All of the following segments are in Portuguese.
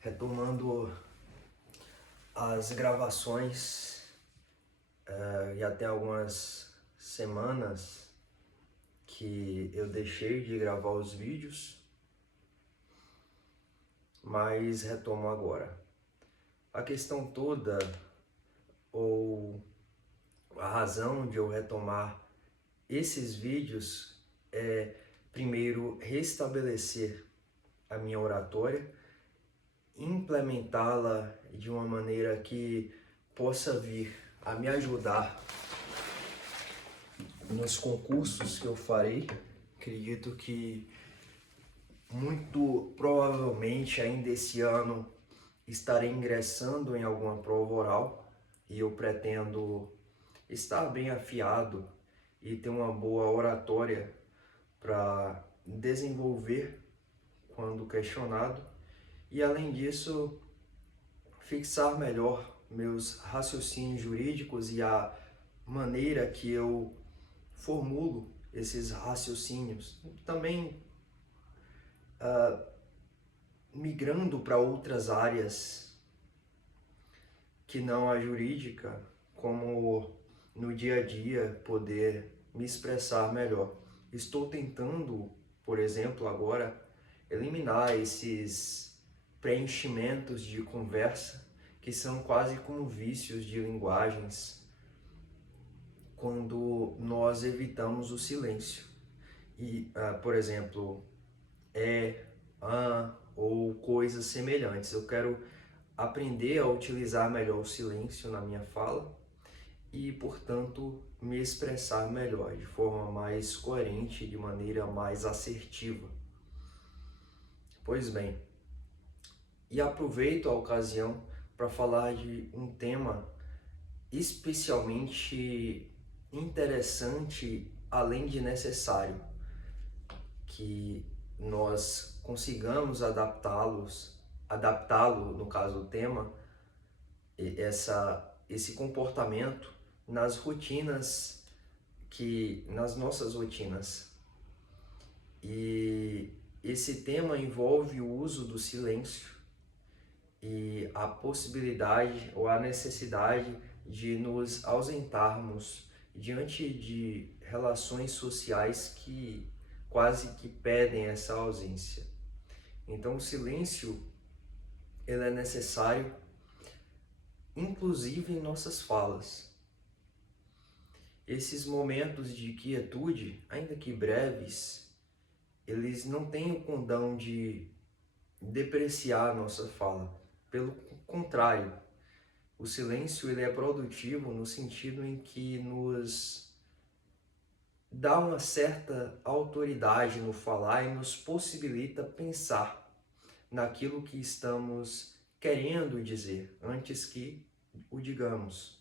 retomando as gravações, já tem algumas semanas que eu deixei de gravar os vídeos, mas retomo agora. A questão toda, ou a razão de eu retomar esses vídeos é, primeiro, restabelecer a minha oratória, implementá-la de uma maneira que possa vir a me ajudar nos concursos que eu farei. Acredito que muito provavelmente ainda esse ano estarei ingressando em alguma prova oral e eu pretendo estar bem afiado e ter uma boa oratória para desenvolver quando questionado, e além disso fixar melhor meus raciocínios jurídicos e a maneira que eu formulo esses raciocínios. Também migrando para outras áreas que não a jurídica, como no dia a dia poder me expressar melhor. Estou tentando, por exemplo, agora eliminar esses preenchimentos de conversa que são quase como vícios de linguagens quando nós evitamos o silêncio. E, por exemplo, ou coisas semelhantes. Eu quero aprender a utilizar melhor o silêncio na minha fala e, portanto, me expressar melhor, de forma mais coerente, de maneira mais assertiva. Pois bem, e aproveito a ocasião para falar de um tema especialmente interessante, além de necessário, que nós consigamos adaptá-lo, no caso o tema, esse comportamento nas nossas rotinas. E esse tema envolve o uso do silêncio e a possibilidade ou a necessidade de nos ausentarmos diante de relações sociais que quase que pedem essa ausência. Então o silêncio, ele é necessário, inclusive em nossas falas. Esses momentos de quietude, ainda que breves, eles não têm o condão de depreciar a nossa fala. Pelo contrário, o silêncio ele é produtivo no sentido em que nos dá uma certa autoridade no falar e nos possibilita pensar naquilo que estamos querendo dizer antes que o digamos.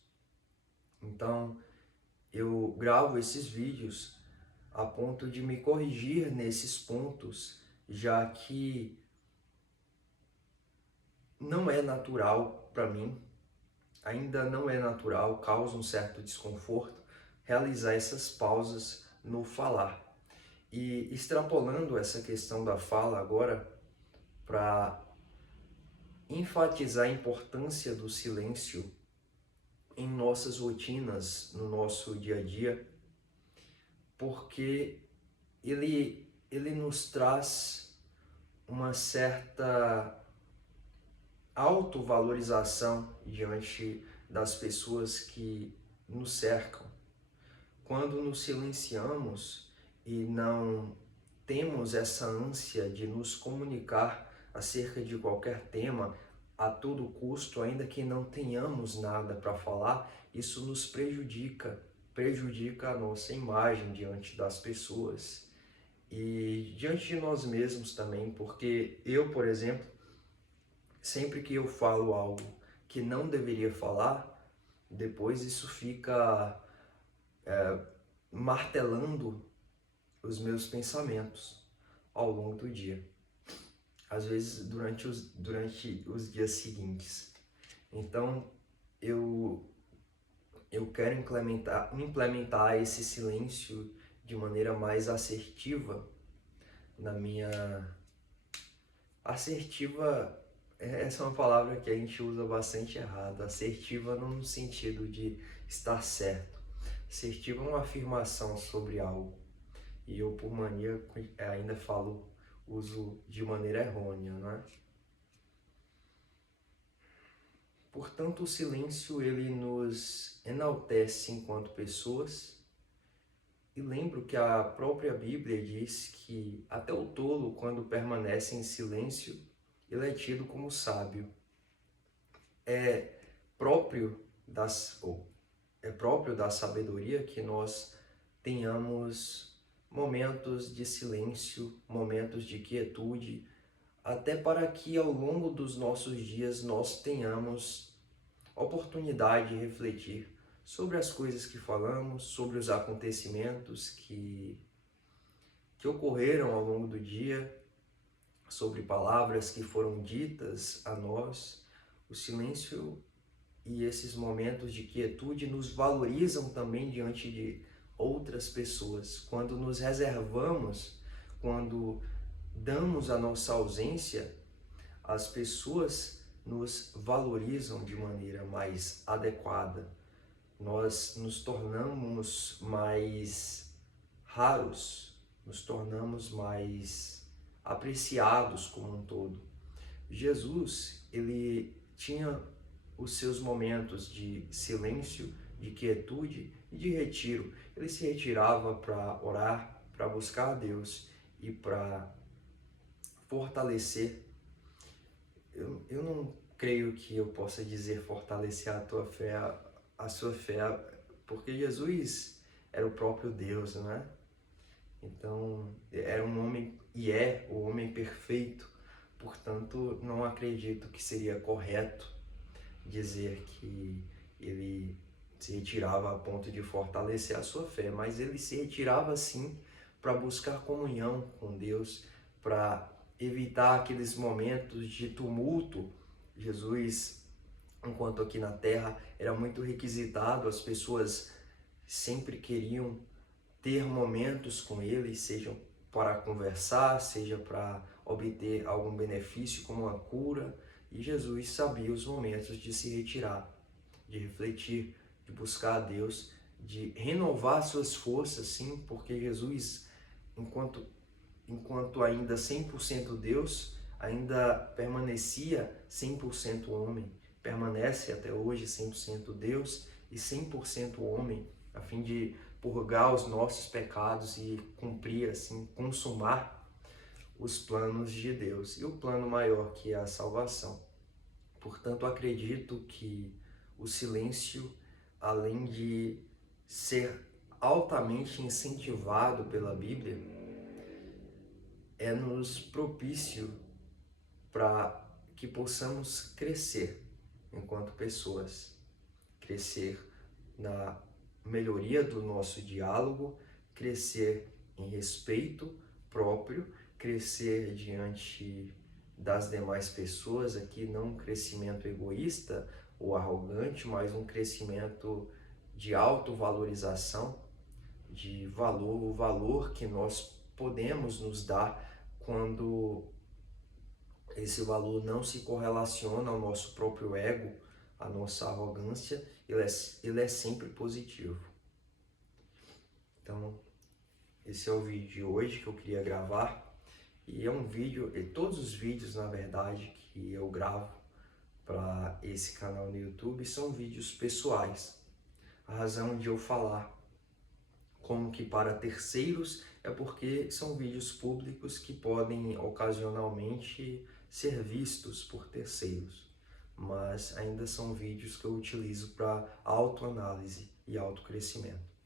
Então, eu gravo esses vídeos a ponto de me corrigir nesses pontos, já que não é natural para mim, ainda não é natural, causa um certo desconforto realizar essas pausas no falar. E extrapolando essa questão da fala agora para enfatizar a importância do silêncio em nossas rotinas, no nosso dia a dia, porque ele nos traz uma certa autovalorização diante das pessoas que nos cercam. Quando nos silenciamos e não temos essa ânsia de nos comunicar acerca de qualquer tema a todo custo, ainda que não tenhamos nada para falar, isso nos prejudica a nossa imagem diante das pessoas e diante de nós mesmos também, porque eu, por exemplo, sempre que eu falo algo que não deveria falar, depois isso fica martelando os meus pensamentos ao longo do dia. Às vezes durante os dias seguintes. Então, eu quero implementar esse silêncio de maneira mais assertiva na minha... Assertiva essa é uma palavra que a gente usa bastante errado. Assertiva não no sentido de estar certo. Assertiva é uma afirmação sobre algo. E eu, por mania, ainda uso de maneira errônea, né? Portanto, o silêncio ele nos enaltece enquanto pessoas. E lembro que a própria Bíblia diz que até o tolo, quando permanece em silêncio, ele é tido como sábio. É próprio é próprio da sabedoria que nós tenhamos momentos de silêncio, momentos de quietude, até para que ao longo dos nossos dias nós tenhamos oportunidade de refletir sobre as coisas que falamos, sobre os acontecimentos que ocorreram ao longo do dia, sobre palavras que foram ditas a nós. O silêncio e esses momentos de quietude nos valorizam também diante de outras pessoas. Quando nos reservamos, quando damos a nossa ausência, as pessoas nos valorizam de maneira mais adequada. Nós nos tornamos mais raros, nos tornamos mais apreciados como um todo. Jesus, ele tinha os seus momentos de silêncio, de quietude e de retiro. Ele se retirava para orar, para buscar a Deus e para fortalecer. Eu não creio que eu possa dizer fortalecer a tua fé, a sua fé, porque Jesus era o próprio Deus, né? Então, era um homem e é o homem perfeito. Portanto, não acredito que seria correto dizer que ele se retirava a ponto de fortalecer a sua fé, mas ele se retirava sim para buscar comunhão com Deus, para evitar aqueles momentos de tumulto. Jesus, enquanto aqui na terra, era muito requisitado, as pessoas sempre queriam ter momentos com ele, seja para conversar, seja para obter algum benefício como a cura, e Jesus sabia os momentos de se retirar, de refletir, de buscar a Deus, de renovar suas forças, sim, porque Jesus, enquanto ainda 100% Deus, ainda permanecia 100% homem, permanece até hoje 100% Deus e 100% homem, a fim de purgar os nossos pecados e cumprir, assim, consumar os planos de Deus e o plano maior que é a salvação. Portanto, acredito que o silêncio, além de ser altamente incentivado pela Bíblia, é-nos propício para que possamos crescer enquanto pessoas, crescer na melhoria do nosso diálogo, crescer em respeito próprio, crescer diante das demais pessoas, aqui não um crescimento egoísta ou arrogante, mas um crescimento de autovalorização, de valor, o valor que nós podemos nos dar quando esse valor não se correlaciona ao nosso próprio ego, à nossa arrogância, ele é sempre positivo. Então, esse é o vídeo de hoje que eu queria gravar. E é um vídeo, e todos os vídeos, na verdade, que eu gravo para esse canal no YouTube são vídeos pessoais. A razão de eu falar como que para terceiros é porque são vídeos públicos que podem ocasionalmente ser vistos por terceiros, mas ainda são vídeos que eu utilizo para autoanálise e autocrescimento.